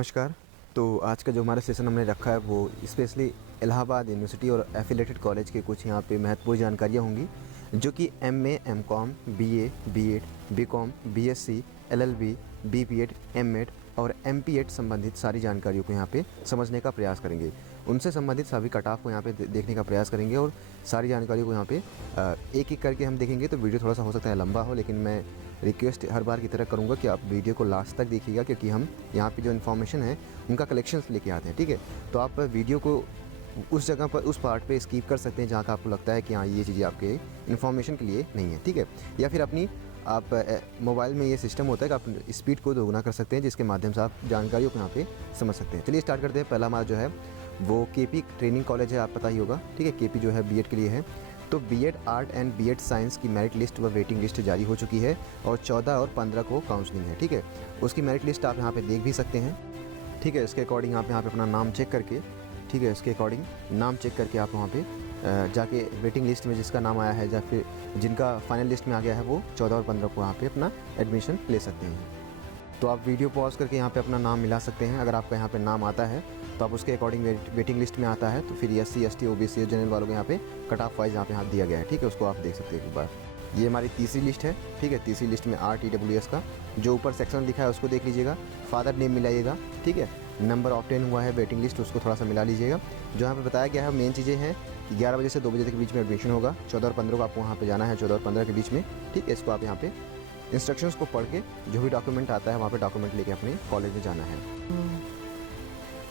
नमस्कार। तो आज का जो हमारा सेशन हमने रखा है वो स्पेशली इलाहाबाद यूनिवर्सिटी और एफिलेटेड कॉलेज के कुछ यहाँ पे महत्वपूर्ण जानकारियाँ होंगी, जो कि MA, MCom, BA, BEd, BCom, BSc, LLB, BPEd, MEd और एमपीएड संबंधित सारी जानकारियों को यहाँ पे समझने का प्रयास करेंगे। उनसे संबंधित सभी कट ऑफ को यहाँ पे देखने का प्रयास करेंगे और सारी जानकारियों को यहाँ पे एक एक करके हम देखेंगे। तो वीडियो थोड़ा सा हो सकता है लंबा हो, लेकिन मैं रिक्वेस्ट हर बार की तरह करूँगा कि आप वीडियो को लास्ट तक देखिएगा, क्योंकि हम यहाँ पे जो इन्फॉर्मेशन है उनका कलेक्शंस लेके आते हैं। ठीक है, तो आप वीडियो को उस जगह पर, उस पार्ट पे स्किप कर सकते हैं जहाँ का आपको लगता है कि हाँ ये चीज़ें आपके इन्फॉर्मेशन के लिए नहीं है। ठीक है, या फिर अपनी आप मोबाइल में ये सिस्टम होता है कि आप स्पीड को दोगुना कर सकते हैं, जिसके माध्यम से आप जानकारियों को यहाँ पे समझ सकते हैं। चलिए स्टार्ट करते हैं। पहला हमारा जो है वो केपी ट्रेनिंग कॉलेज है, आप पता ही होगा। ठीक है, केपी जो है बीएड के लिए है। तो BEd art and BEd science की मेरिट लिस्ट व वेटिंग लिस्ट जारी हो चुकी है और 14 और 15 को काउंसलिंग है। ठीक है, उसकी मेरिट लिस्ट आप यहाँ पे देख भी सकते हैं। ठीक है, इसके अकॉर्डिंग आप यहाँ पे अपना नाम चेक करके, ठीक है, इसके अकॉर्डिंग नाम चेक करके आप वहाँ पे जाके वेटिंग लिस्ट में जिसका नाम आया है या फिर जिनका फाइनल लिस्ट में आ गया है वो 14 और 15 को वहाँ पे अपना एडमिशन ले सकते हैं। तो आप वीडियो पॉज करके यहाँ पे अपना नाम मिला सकते हैं। अगर आपका यहाँ पे नाम आता है तो आप उसके अकॉर्डिंग वेटिंग लिस्ट में आता है, तो फिर एससी, एसटी, ओबीसी, जनरल वालों को यहाँ पे कट ऑफ वाइज यहाँ पे हाथ दिया गया है। ठीक है, उसको आप देख सकते हैं एक बार। ये हमारी तीसरी लिस्ट है। ठीक है, तीसरी लिस्ट में RTWS का जो ऊपर सेक्शन लिखा है उसको देख लीजिएगा, फादर नेम मिलाइएगा। ठीक है, नंबर ऑब्टेन हुआ है, वेटिंग लिस्ट उसको थोड़ा सा मिला लीजिएगा। जो यहाँ पे बताया गया है मेन चीज़ें हैं कि 11 बजे से 2 बजे तक के बीच में एडमिशन होगा। 14 और 15 को आपको वहाँ पे जाना है, 14 और 15 के बीच में। ठीक है, इसको आप यहाँ पे इंस्ट्रक्शंस को पढ़ के जो भी डॉक्यूमेंट आता है वहाँ पे डॉक्यूमेंट लेके अपने कॉलेज में जाना है।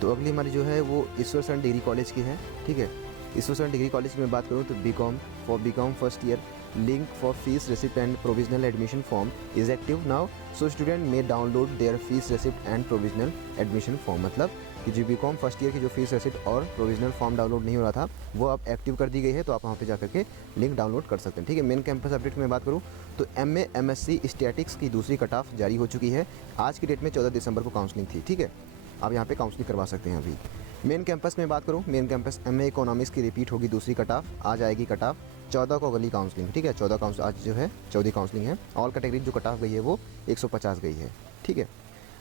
तो अगली हमारी जो है वो ईश्वरचंद डिग्री कॉलेज की है। ठीक है, ईश्वरचंद डिग्री कॉलेज की मैं बात करूँ तो BCom first year link for fees receipt and provisional admission form is active now, so student may download their fees receipt and provisional admission form. मतलब कि जो बीकॉम फर्स्ट ईयर की जो फीस रिसिप्ट और प्रोविजनल फॉर्म डाउनलोड नहीं हो रहा था वो अब एक्टिव कर दी गई है, तो आप वहाँ पे जाकर के लिंक डाउनलोड कर सकते हैं। ठीक है, मेन कैंपस अपडेट में बात करूँ तो एमए एमएससी स्टैटिक्स की दूसरी कट ऑफ जारी हो चुकी है। आज की डेट में 14 दिसंबर को काउंसलिंग थी। ठीक है, आप यहाँ पे काउंसलिंग करवा सकते हैं अभी। मेन कैंपस में बात करूँ, मेन कैंपस एमए इकोनॉमिक्स की रिपीट होगी दूसरी कट ऑफ, आज आएगी कट ऑफ 14 को अगली काउंसलिंग। ठीक है, 14 काउंसलिंग आज जो है 14 काउंसलिंग है। ऑल कैटेगरी जो कट ऑफ गई है वो 150 गई है। ठीक है,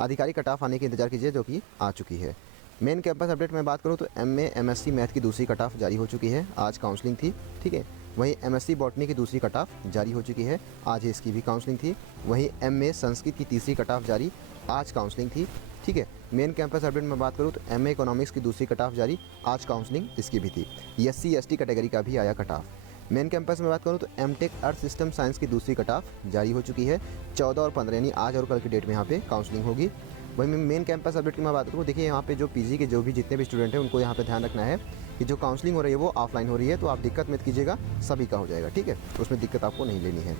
आधिकारिक कट ऑफ आने के इंतजार कीजिए जो कि आ चुकी है। मेन कैंपस अपडेट में बात करूँ तो एमए एमएससी मैथ की दूसरी कट ऑफ जारी हो चुकी है, आज काउंसलिंग थी। ठीक है, वहीं एमएससी बॉटनी की दूसरी कट ऑफ जारी हो चुकी है, आज इसकी भी काउंसलिंग थी। वहीं एमए संस्कृत की तीसरी कट ऑफ जारी, आज काउंसलिंग थी। ठीक है, मेन कैंपस अपडेट में बात करूँ तो एमए इकोनॉमिक्स की दूसरी कट ऑफ जारी, आज काउंसलिंग इसकी भी थी। एससी एसटी कैटेगरी का भी आया कट ऑफ। मेन कैंपस में बात करूँ तो एमटेक अर्थ सिस्टम साइंस की दूसरी कट ऑफ जारी हो चुकी है, 14 और 15 यानी आज और कल की डेट में यहाँ पे काउंसलिंग होगी। वहीं मेन कैंपस अपडेट की मैं बात करूँ, देखिए यहाँ पे जो पीजी के जो भी जितने भी स्टूडेंट हैं उनको यहाँ पे ध्यान रखना है कि जो काउंसलिंग हो रही है वो ऑफलाइन हो रही है, तो आप दिक्कत मत कीजिएगा, सभी का हो जाएगा। ठीक है, उसमें दिक्कत आपको नहीं लेनी है।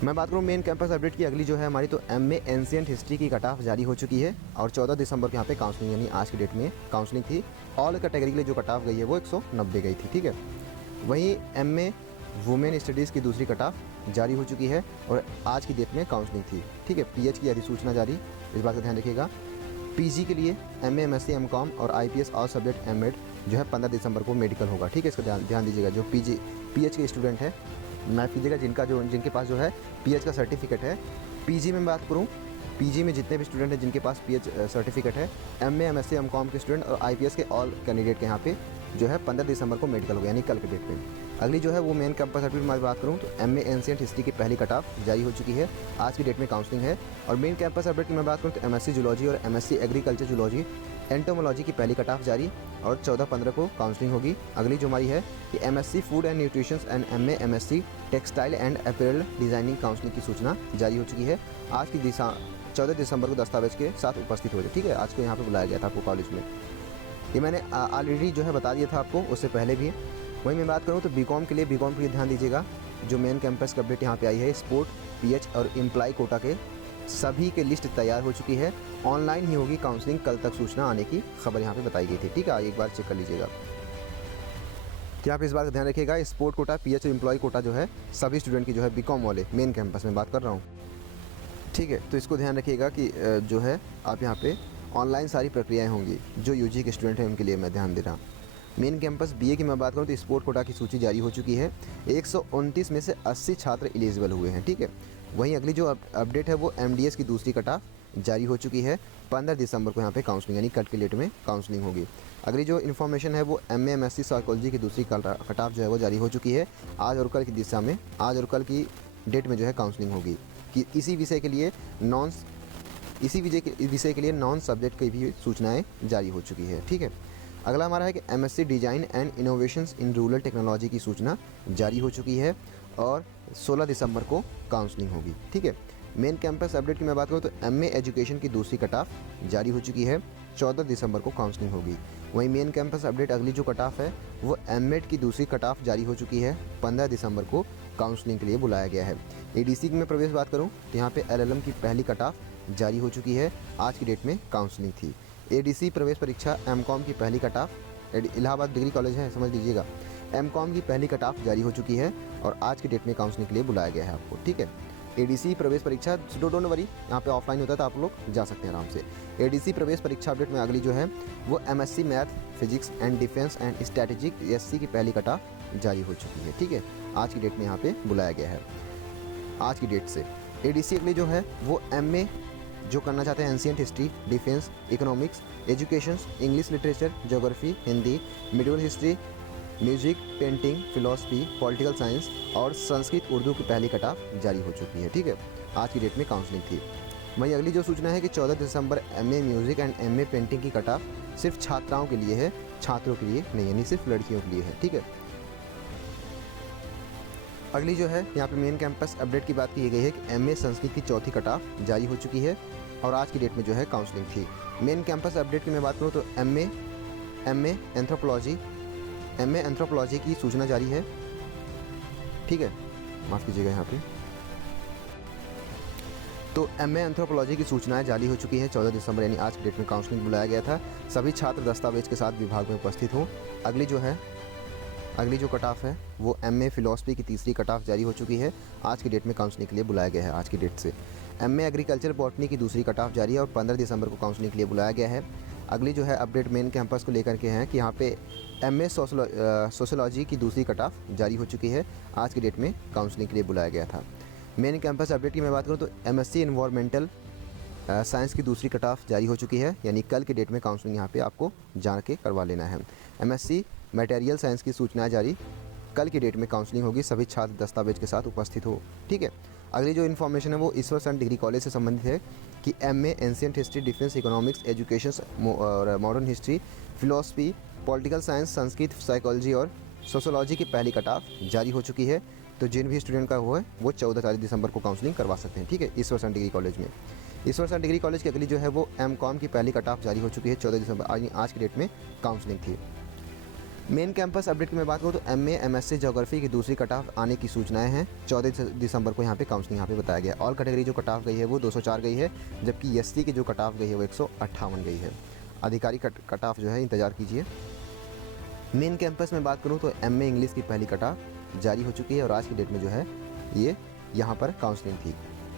मैं बात करूँ मेन कैंपस अपडेट की अगली जो है हमारी, तो एमए एंशिएंट हिस्ट्री की कट ऑफ जारी हो चुकी है और 14 दिसंबर को यहाँ पे काउंसलिंग यानी आज की डेट में काउंसलिंग थी। ऑल कैटेगरी के लिए जो कट ऑफ गई है वो 190 गई थी। ठीक है, वहीं एमए वुमेन स्टडीज़ की दूसरी कट ऑफ जारी हो चुकी है और आज की डेट में काउंसलिंग थी। ठीक है, पीएच की अधिसूचना जारी, इस बात का ध्यान रखिएगा। पीजी के लिए एमए एमएससी एमकॉम और आईपीएस ऑल सब्जेक्ट एमएड जो है 15 दिसंबर को मेडिकल होगा। ठीक है, इसका ध्यान दीजिएगा। जो पीएच के स्टूडेंट है, माफ़ कीजिएगा, जिनके पास जो है पीएच का सर्टिफिकेट है। पीजी में बात करूँ, पीजी में जितने भी स्टूडेंट हैं जिनके पास पीएच सर्टिफिकेट है, एमए एमएससी एमकॉम के स्टूडेंट और आईपीएस के ऑल कैंडिडेट के यहाँ पे जो है 15 दिसंबर को मेडिकल होगा, यानी कल के डेट पे। अगली जो है वो मेन कैंपस अपडेट में बात करूँ तो एमए एंशिएंट हिस्ट्री की पहली कट ऑफ जारी हो चुकी है, आज की डेट में काउंसलिंग है। और मेन कैंपस अपडेट की मैं बात करूँ तो एमएससी जूलॉजी और एमएससी एग्रीकल्चर जूलॉजी एंटोमोलॉजी की पहली कट ऑफ जारी और 14-15 को काउंसलिंग होगी। अगली जो हमारी है कि MSc food and nutrition and MA MSc textile and apparel designing counselling की सूचना जारी हो चुकी है, आज की 14 दिसंबर को दस्तावेज के साथ उपस्थित हो जाए। ठीक है, आज को यहाँ पे बुलाया गया था आपको कॉलेज में, ये मैंने ऑलरेडी जो है बता दिया था आपको उससे पहले भी। वहीं मैं बात करूँ तो बीकॉम के लिए ध्यान दीजिएगा, जो मेन कैंपस का अपडेट यहाँ पे आई है, स्पोर्ट, पीएच और एम्प्लॉय कोटा के सभी के लिस्ट तैयार हो चुकी है, ऑनलाइन ही होगी काउंसलिंग, कल तक सूचना आने की खबर यहाँ पे बताई गई थी। ठीक है, एक बार चेक कर लीजिएगा। क्या आप इस बात का ध्यान रखिएगा, स्पोर्ट कोटा, पीएच और एम्प्लॉय कोटा जो है सभी स्टूडेंट की जो है बीकॉम वाले मेन कैंपस में बात कर रहा हूँ। ठीक है, तो इसको ध्यान रखिएगा कि जो है आप यहाँ पे ऑनलाइन सारी प्रक्रियाएं होंगी, जो यूजी के स्टूडेंट हैं उनके लिए मैं ध्यान दे रहा हूँ। मेन कैंपस बीए की मैं बात करूँ तो स्पोर्ट कोटा की सूची जारी हो चुकी है, 129 में से 80 छात्र एलिजिबल हुए हैं। ठीक है, वहीं अगली जो अपडेट है वो एमडीएस की दूसरी कट ऑफ जारी हो चुकी है। 15 दिसंबर को यहाँ पे काउंसलिंग यानी कल के डेट में काउंसलिंग होगी। अगली जो इन्फॉर्मेशन है वो MA MSc साइकोलॉजी की दूसरी कट ऑफ जो है वो जारी हो चुकी है। आज और कल की दिशा में, आज और कल की डेट में जो है काउंसलिंग होगी कि इसी विषय के लिए नॉन सब्जेक्ट की भी सूचनाएं जारी हो चुकी है। ठीक है, अगला हमारा है कि MSc design and innovations in rural technology की सूचना जारी हो चुकी है और 16 दिसंबर को काउंसलिंग होगी। ठीक है, मेन कैंपस अपडेट की मैं बात करूँ तो MA एजुकेशन की दूसरी कट ऑफ जारी हो चुकी है। 14 दिसंबर को काउंसलिंग होगी। वहीं मेन कैंपस अपडेट अगली जो कट ऑफ है वो MEd की दूसरी कट ऑफ जारी हो चुकी है। 15 दिसंबर को काउंसलिंग के लिए बुलाया गया है। ADC की मैं प्रवेश बात करूँ तो यहाँ पे LLM की पहली कट ऑफ जारी हो चुकी है। आज की डेट में काउंसलिंग थी। ADC प्रवेश परीक्षा MCOM की पहली cut off, Allahabad degree college है समझ लीजिएगा, MCOM की पहली कट ऑफ जारी हो चुकी है और आज की डेट में काउंसलिंग के लिए बुलाया गया है आपको। ठीक है, ADC प्रवेश परीक्षा डोंट वरी, यहाँ पे ऑफलाइन होता है तो आप लोग जा सकते हैं आराम से। ADC प्रवेश परीक्षा अपडेट में अगली जो है वो MSc math, physics and defence and strategic SC की पहली कट ऑफ जारी हो चुकी है। ठीक है, आज की डेट में यहाँ पे बुलाया गया है। आज की डेट से ADC अगली जो है वो MA जो करना चाहते हैं ancient history, defence, economics, education, English literature, geography, Hindi, medieval history, music, painting, philosophy, political science और संस्कृत उर्दू की पहली कट ऑफ जारी हो चुकी है। ठीक है, आज की डेट में काउंसलिंग थी। वहीं अगली जो सूचना है कि 14 दिसंबर MA music and MA painting की कट ऑफ सिर्फ छात्राओं के लिए है, छात्रों के लिए नहीं, यानी सिर्फ लड़कियों के लिए है। ठीक है, अगली जो है यहाँ पे मेन कैंपस अपडेट की बात की गई है कि MA संस्कृत की चौथी कट ऑफ जारी हो चुकी है और आज की डेट में जो है काउंसलिंग थी। मेन कैंपस अपडेट की मैं बात करूँ तो MA एंथ्रोपोलॉजी की सूचना जारी है। ठीक है, माफ़ कीजिएगा यहाँ पे, तो MA एंथ्रोपोलॉजी की सूचनाएं जारी हो चुकी है। 14 दिसंबर यानी आज की डेट में काउंसलिंग बुलाया गया था। सभी छात्र दस्तावेज के साथ विभाग में उपस्थित हों। अगली जो कट ऑफ है वो MA फिलॉसफी की तीसरी कट ऑफ जारी हो चुकी है। आज की डेट में काउंसलिंग के लिए बुलाया गया है। आज की डेट से MA एग्रीकल्चर बॉटनी की दूसरी कट ऑफ जारी है और 15 दिसंबर को काउंसलिंग के लिए बुलाया गया है। अगली जो है अपडेट मेन कैंपस को लेकर के हैं कि यहाँ पे MA सोशोलॉजी की दूसरी कट ऑफ जारी हो चुकी है। आज की डेट में काउंसलिंग के लिए बुलाया गया था। मेन कैंपस अपडेट की मैं बात करूँ तो MSc इन्वायरमेंटल साइंस की दूसरी कट ऑफ जारी हो चुकी है, यानी कल की डेट में काउंसलिंग यहाँ पे आपको जान के करवा लेना है। MSc मटेरियल साइंस की सूचनाएं जारी, कल की डेट में काउंसलिंग होगी। सभी छात्र दस्तावेज के साथ उपस्थित हो। ठीक है, अगली जो इन्फॉर्मेशन है वो ईश्वर सन डिग्री कॉलेज से संबंधित है कि MA ancient history, defence, economics, education और modern history, philosophy, political science, Sanskrit, psychology और सोशोलॉजी की पहली कट ऑफ जारी हो चुकी है। तो जिन भी स्टूडेंट का हुआ है वो 14 दिसंबर को काउंसलिंग करवा सकते हैं। ठीक है, ईश्वर सन डिग्री कॉलेज में। ईश्वर सन डिग्री कॉलेज की अगली जो है वो MCOM की पहली कट ऑफ जारी हो चुकी है। 14 दिसंबर आज की डेट में काउंसलिंग थी। मेन कैंपस अपडेट की मैं बात करूँ तो MA MSc ज्योग्राफी की दूसरी कट ऑफ आने की सूचनाएं हैं। 14 दिसंबर को यहाँ पे काउंसलिंग यहाँ पे बताया गया। ऑल कैटेगरी जो कट ऑफ गई है वो 204 गई है, जबकि SC की जो कट ऑफ गई है वो 158 गई है। अधिकारी कट ऑफ जो है इंतजार कीजिए। मेन कैंपस में बात करूँ तो MA इंग्लिश की पहली कट ऑफ जारी हो चुकी है और आज की डेट में जो है ये यहाँ पर काउंसलिंग थी।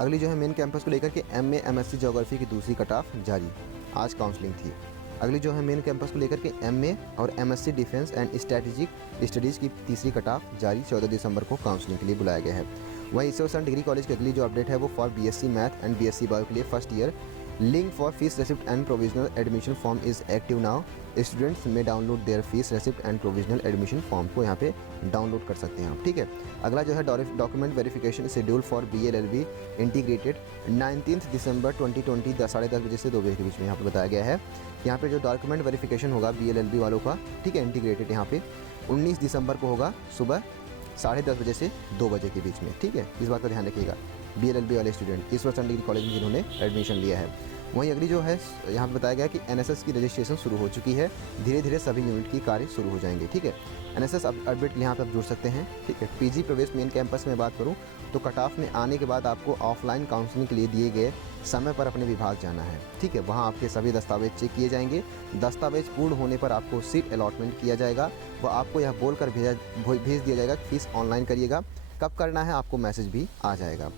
अगली जो है मेन कैंपस को लेकर के MA MSc ज्योग्राफी की दूसरी कट ऑफ जारी, आज काउंसलिंग थी। अगली जो है मेन कैंपस को लेकर के MA और MSc defence and strategic studies की तीसरी कट ऑफ जारी, 14 दिसंबर को काउंसलिंग के लिए बुलाया गया है। वहीं ईश्वर सन डिग्री कॉलेज की अगली जो अपडेट है वो for BSc math and BSc bio के लिए first year link for fees receipt and provisional admission form is active now. Students may download their fees receipt and provisional admission form को यहाँ पे डाउनलोड कर सकते हैं आप। ठीक है, अगला जो है document verification schedule for BLLB integrated 19 दिसंबर 2020 10:30 बजे से 2 बजे के बीच में यहाँ पे बताया गया है। यहाँ पे जो डॉक्यूमेंट वेरिफिकेशन होगा BLLB वालों का, ठीक है, इंटीग्रेटेड यहाँ पे 19 दिसंबर को होगा सुबह 10:30 बजे से 2 बजे के बीच में। ठीक है, इस बात का ध्यान रखिएगा BLLB वाले स्टूडेंट ईश्वर सन डिग्री कॉलेज में जिन्होंने एडमिशन लिया है। वहीं अगली जो है यहाँ पे बताया गया कि NSS की रजिस्ट्रेशन शुरू हो चुकी है। धीरे धीरे सभी यूनिट की कार्य शुरू हो जाएंगे। ठीक है, NSS अपडेट यहाँ पे आप जुड़ सकते हैं। ठीक है, PG प्रवेश मेन कैंपस में बात करूँ तो कट ऑफ में आने के बाद आपको ऑफलाइन काउंसलिंग के लिए दिए गए समय पर अपने विभाग जाना है। ठीक है, वहाँ आपके सभी दस्तावेज चेक किए जाएंगे। दस्तावेज पूर्ण होने पर आपको सीट अलॉटमेंट किया जाएगा। वह आपको यह बोलकर भेज दिया जाएगा कि फीस ऑनलाइन करिएगा। कब करना है आपको मैसेज भी आ जाएगा।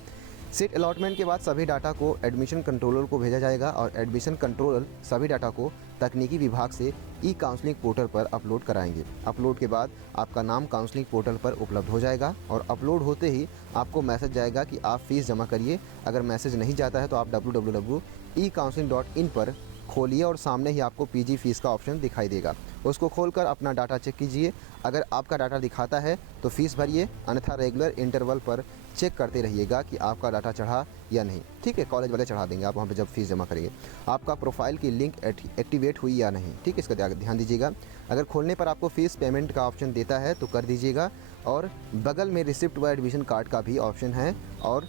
सीट अलॉटमेंट के बाद सभी डाटा को एडमिशन कंट्रोलर को भेजा जाएगा और एडमिशन कंट्रोलर सभी डाटा को तकनीकी विभाग से ई काउंसलिंग पोर्टल पर अपलोड कराएंगे। अपलोड के बाद आपका नाम काउंसलिंग पोर्टल पर उपलब्ध हो जाएगा और अपलोड होते ही आपको मैसेज जाएगा कि आप फीस जमा करिए। अगर मैसेज नहीं जाता है तो आप www.ecounseling.in पर खोलिए और सामने ही आपको पीजी फीस का ऑप्शन दिखाई देगा। उसको खोलकर अपना डाटा चेक कीजिए। अगर आपका डाटा दिखाता है तो फीस भरिए, अन्यथा रेगुलर इंटरवल पर चेक करते रहिएगा कि आपका डाटा चढ़ा या नहीं। ठीक है, कॉलेज वाले चढ़ा देंगे आप वहाँ पे जब फीस जमा करेंगे। आपका प्रोफाइल की लिंक एक्टिवेट हुई या नहीं, ठीक है, इसका ध्यान दीजिएगा। अगर खोलने पर आपको फीस पेमेंट का ऑप्शन देता है तो कर दीजिएगा और बगल में रिसिप्ट व एडमिशन कार्ड का भी ऑप्शन है और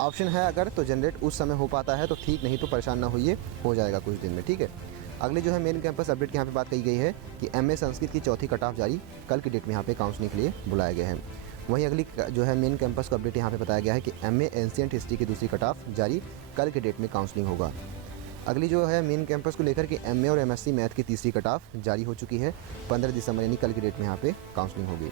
ऑप्शन है अगर तो जनरेट उस समय हो पाता है तो ठीक, नहीं तो परेशान ना होइए, हो जाएगा कुछ दिन में। ठीक है, अगली जो है मेन कैंपस अपडेट की यहाँ पे बात कही गई है कि एमए संस्कृत की चौथी कट ऑफ जारी, कल की डेट में यहाँ पे काउंसलिंग के लिए बुलाया गया है। वहीं अगली जो है मेन कैंपस का अपडेट यहाँ पे बताया गया है कि एमए एंशिएंट हिस्ट्री की दूसरी कट ऑफ जारी, कल की डेट में काउंसलिंग होगा। अगली जो है मेन कैंपस को लेकर के एमए और एमएससी मैथ की तीसरी कट ऑफ जारी हो चुकी है। 15 दिसंबर यानी कल की डेट में यहाँ पे काउंसलिंग होगी।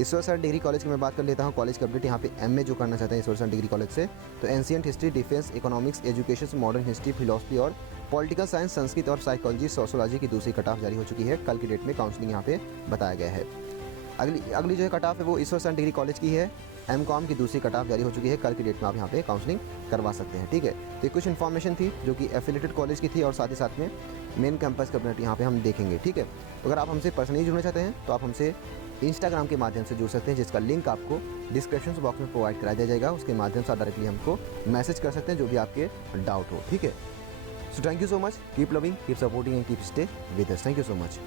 ईश्वर सर डिग्री कॉलेज की मैं बात कर लेता हूँ। कॉलेज का अपडेट यहाँ पे एमए जो करना चाहते हैं ईश्वर सर डिग्री कॉलेज से, तो ancient history, defence, economics, education, modern history, philosophy और पॉलिटिकल साइंस, संस्कृत और साइकोलॉजी, सोशोलॉजी की दूसरी कट ऑफ जारी हो चुकी है। कल की डेट में काउंसलिंग यहाँ पे बताया गया है। अगली जो है कट ऑफ है वो ईश्वर सर डिग्री कॉलेज की है। एमकॉम की दूसरी कट ऑफ जारी हो चुकी है। कल की डेट में आप यहाँ पे काउंसलिंग करवा सकते हैं। ठीक है, तो कुछ इन्फॉर्मेशन थी जो कि एफिलेटेड कॉलेज की थी और साथ ही साथ में मेन कैंपस का अपडेट यहाँ पे हम देखेंगे। ठीक है, तो अगर आप हमसे पर्सनली जुड़ना चाहते हैं तो आप हमसे इंस्टाग्राम के माध्यम से जुड़ सकते हैं, जिसका लिंक आपको डिस्क्रिप्शन बॉक्स में प्रोवाइड करा दिया जाएगा। उसके माध्यम से आप डायरेक्टली हमको मैसेज कर सकते हैं जो भी आपके डाउट हो। ठीक है, so thank you so much, keep loving, keep supporting and keep stay with us. Thank you so much.